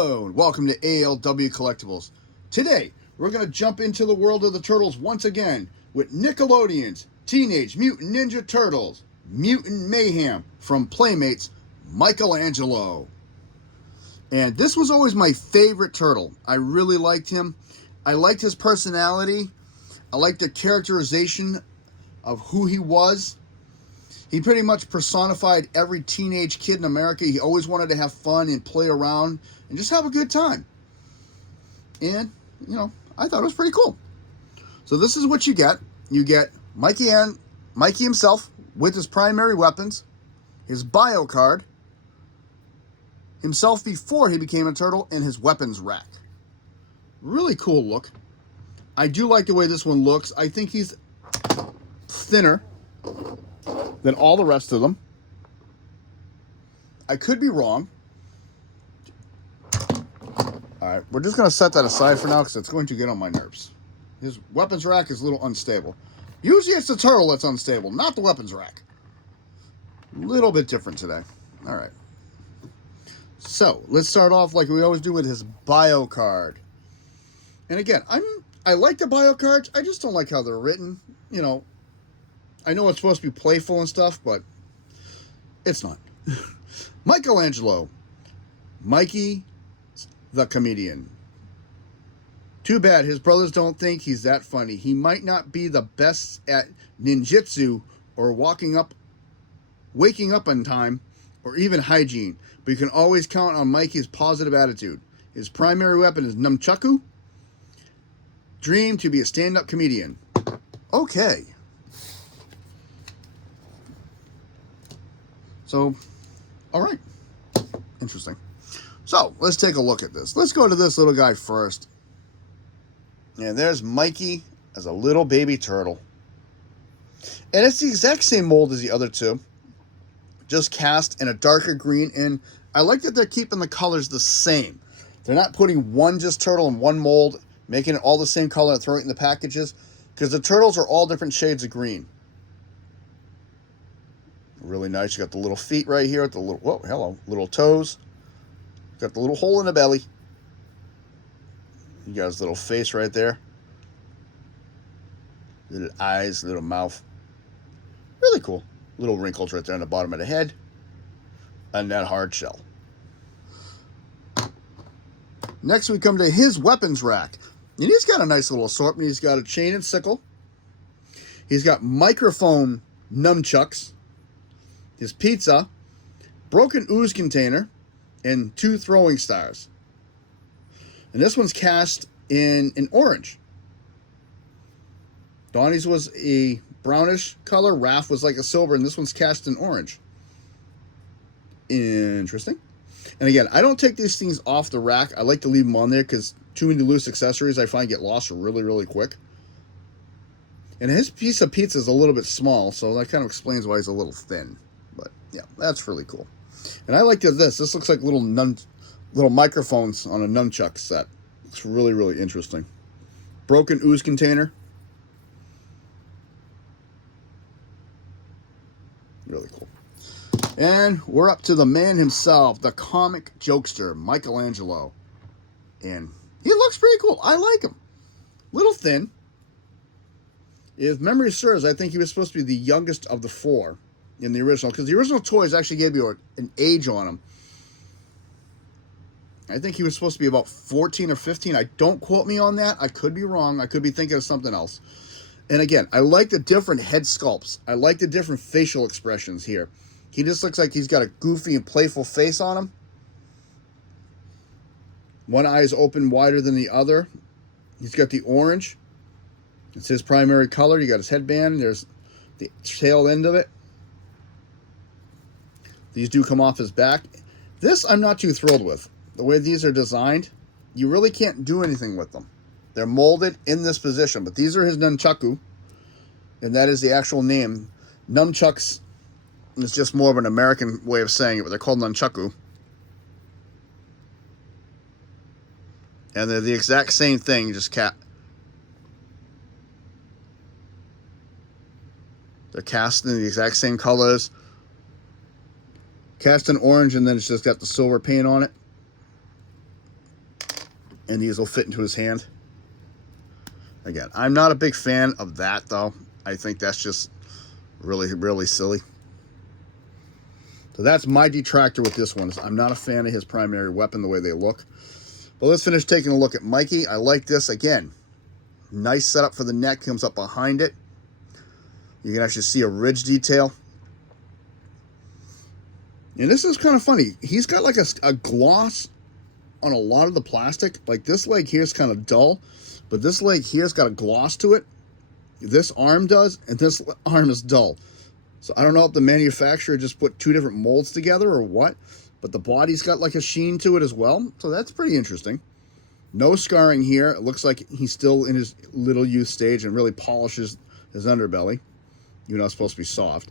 Hello, and welcome to ALW Collectibles. Today, we're going to jump into the world of the Turtles once again with Nickelodeon's Teenage Mutant Ninja Turtles, Mutant Mayhem from Playmates, Michelangelo. And this was always my favorite turtle. I really liked him. I liked his personality. I liked the characterization of who he was. He pretty much personified every teenage kid in America. He always wanted to have fun and play around and just have a good time. And, I thought it was pretty cool. So this is what you get. You get Mikey himself with his primary weapons, his bio card, himself before he became a turtle, and his weapons rack. Really cool look. I do like the way this one looks. I think he's thinner than all the rest of them. I could be wrong. Alright, we're just going to set that aside for now because it's going to get on my nerves. His weapons rack is a little unstable. Usually it's the turtle that's unstable, not the weapons rack. A little bit different today. Alright. So, let's start off like we always do with his bio card. And again, I like the bio cards, I just don't like how they're written. I know it's supposed to be playful and stuff, but it's not. Michelangelo. Mikey the comedian. Too bad his brothers don't think he's that funny. He might not be the best at ninjutsu or waking up on time or even hygiene, but you can always count on Mikey's positive attitude. His primary weapon is nunchaku. Dream to be a stand-up comedian. Okay. So, all right. Interesting. So, let's take a look at this. Let's go to this little guy first. And there's Mikey as a little baby turtle. And it's the exact same mold as the other two, just cast in a darker green. And I like that they're keeping the colors the same. They're not putting one just turtle in one mold, making it all the same color and throwing it in the packages, because the turtles are all different shades of green. Really nice. You got the little feet right here with the little toes. Got the little hole in the belly. You got his little face right there. Little eyes, little mouth. Really cool. Little wrinkles right there on the bottom of the head. And that hard shell. Next we come to his weapons rack. And he's got a nice little assortment. He's got a chain and sickle. He's got microphone nunchucks. His pizza, broken ooze container, and 2 throwing stars. And this one's cast in an orange. Donnie's was a brownish color. Raph was like a silver, and this one's cast in orange. Interesting. And again, I don't take these things off the rack. I like to leave them on there because too many loose accessories I find get lost really, really quick. And his piece of pizza is a little bit small, so that kind of explains why he's a little thin. But yeah, that's really cool. And I like this. This looks like little microphones on a nunchuck set. It's really, really interesting. Broken ooze container. Really cool. And we're up to the man himself, the comic jokester, Michelangelo. And he looks pretty cool. I like him. Little thin. If memory serves, I think he was supposed to be the youngest of the 4 in the original, because the original toys actually gave you an age on him. I think he was supposed to be about 14 or 15. Don't quote me on that. I could be wrong. I could be thinking of something else. And again, I like the different head sculpts. I like the different facial expressions here. He just looks like he's got a goofy and playful face on him. One eye is open wider than the other. He's got the orange. It's his primary color. You got his headband. There's the tail end of it. These do come off his back. This I'm not too thrilled with. The way these are designed, you really can't do anything with them. They're molded in this position, but these are his nunchaku, and that is the actual name. Nunchucks is just more of an American way of saying it, but they're called nunchaku. And they're the exact same thing, just they're cast in the exact same colors. Cast in orange, and then it's just got the silver paint on it. And these will fit into his hand. Again, I'm not a big fan of that, though. I think that's just really, really silly. So that's my detractor with this one. I'm not a fan of his primary weapon, the way they look. But let's finish taking a look at Mikey. I like this. Again, nice setup for the neck. Comes up behind it. You can actually see a ridge detail. And this is kind of funny. He's got like a gloss on a lot of the plastic. Like this leg here is kind of dull, but this leg here's got a gloss to it. This arm does, and this arm is dull. So I don't know if the manufacturer just put two different molds together or what, but the body's got like a sheen to it as well. So that's pretty interesting. No scarring here. It looks like he's still in his little youth stage and really polishes his underbelly, even though it's supposed to be soft.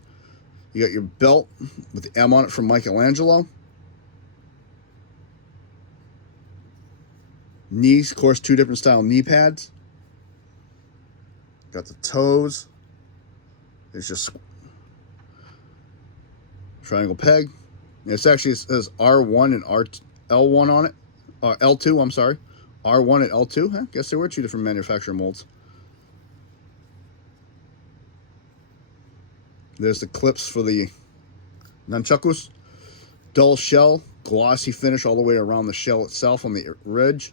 You got your belt with the M on it from Michelangelo. Knees, of course, two different style knee pads. Got the toes. It's just triangle peg. It's actually, it says R1 and L1 on it. L2, I'm sorry. R1 and L2. I guess there were two different manufacturer molds. There's the clips for the nunchakus. Dull shell, glossy finish all the way around the shell itself on the ridge.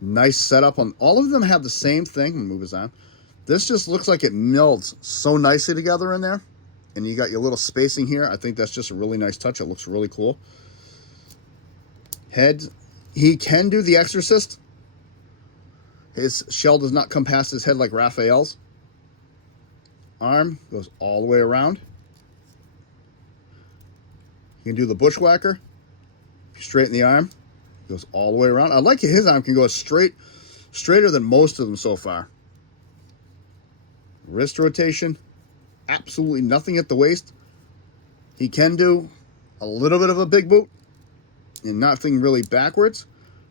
Nice setup on all of them. Have the same thing. Move his arm. This just looks like it melds so nicely together in there. And you got your little spacing here. I think that's just a really nice touch. It looks really cool. Head. He can do the Exorcist. His shell does not come past his head like Raphael's. Arm goes all the way around. You can do the Bushwhacker. If you straighten the arm, it goes all the way around. I like his arm can go straighter than most of them so far. Wrist rotation. Absolutely nothing at the waist. He can do a little bit of a big boot and nothing really backwards.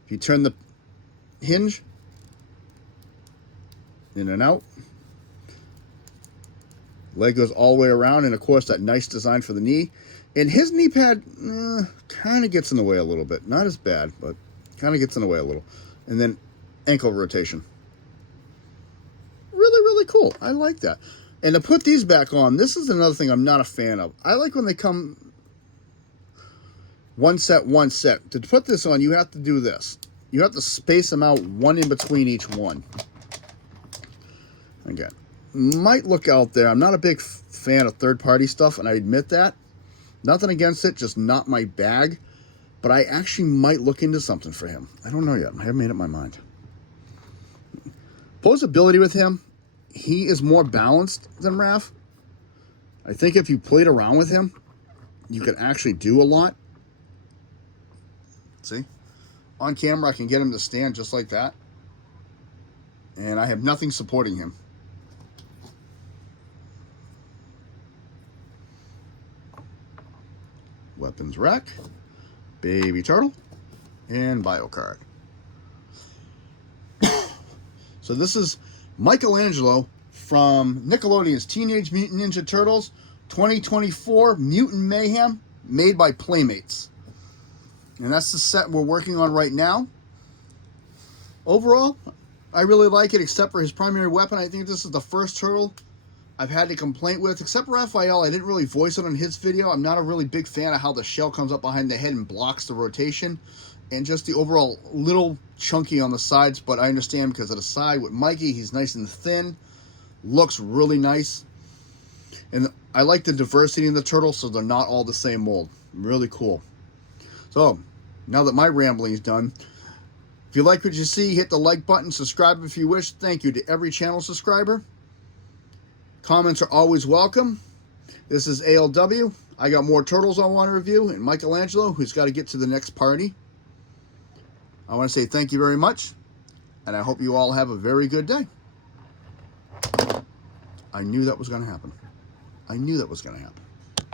If you turn the hinge in and out, leg goes all the way around, and of course that nice design for the knee. And his knee pad kind of gets in the way a little bit. Not as bad, but kind of gets in the way a little. And then ankle rotation. Really, really cool. I like that. And to put these back on, this is another thing I'm not a fan of. I like when they come one set. To put this on, you have to do this. You have to space them out one in between each one. Again, might look out there. I'm not a big fan of third-party stuff, and I admit that. Nothing against it, just not my bag. But I actually might look into something for him. I don't know yet. I haven't made up my mind. Posability with him, he is more balanced than Raph. I think if you played around with him, you could actually do a lot. See? On camera, I can get him to stand just like that. And I have nothing supporting him. Weapons rack, baby turtle, and bio card. So this is Michelangelo from Nickelodeon's Teenage Mutant Ninja Turtles 2024 Mutant Mayhem, made by Playmates. And that's the set we're working on right now. Overall, I really like it, except for his primary weapon. I think this is the first turtle I've had a complaint with, except Raphael. I didn't really voice it on his video. I'm not a really big fan of how the shell comes up behind the head and blocks the rotation, and just the overall little chunky on the sides, but I understand because of the side. With Mikey, he's nice and thin, looks really nice, and I like the diversity in the turtle, so they're not all the same mold. Really cool. So, now that my rambling is done, if you like what you see, hit the like button, subscribe if you wish. Thank you to every channel subscriber. Comments are always welcome. This is ALW. I got more turtles I want to review, and Michelangelo, who's got to get to the next party. I want to say thank you very much, and I hope you all have a very good day. I knew that was going to happen. I knew that was going to happen.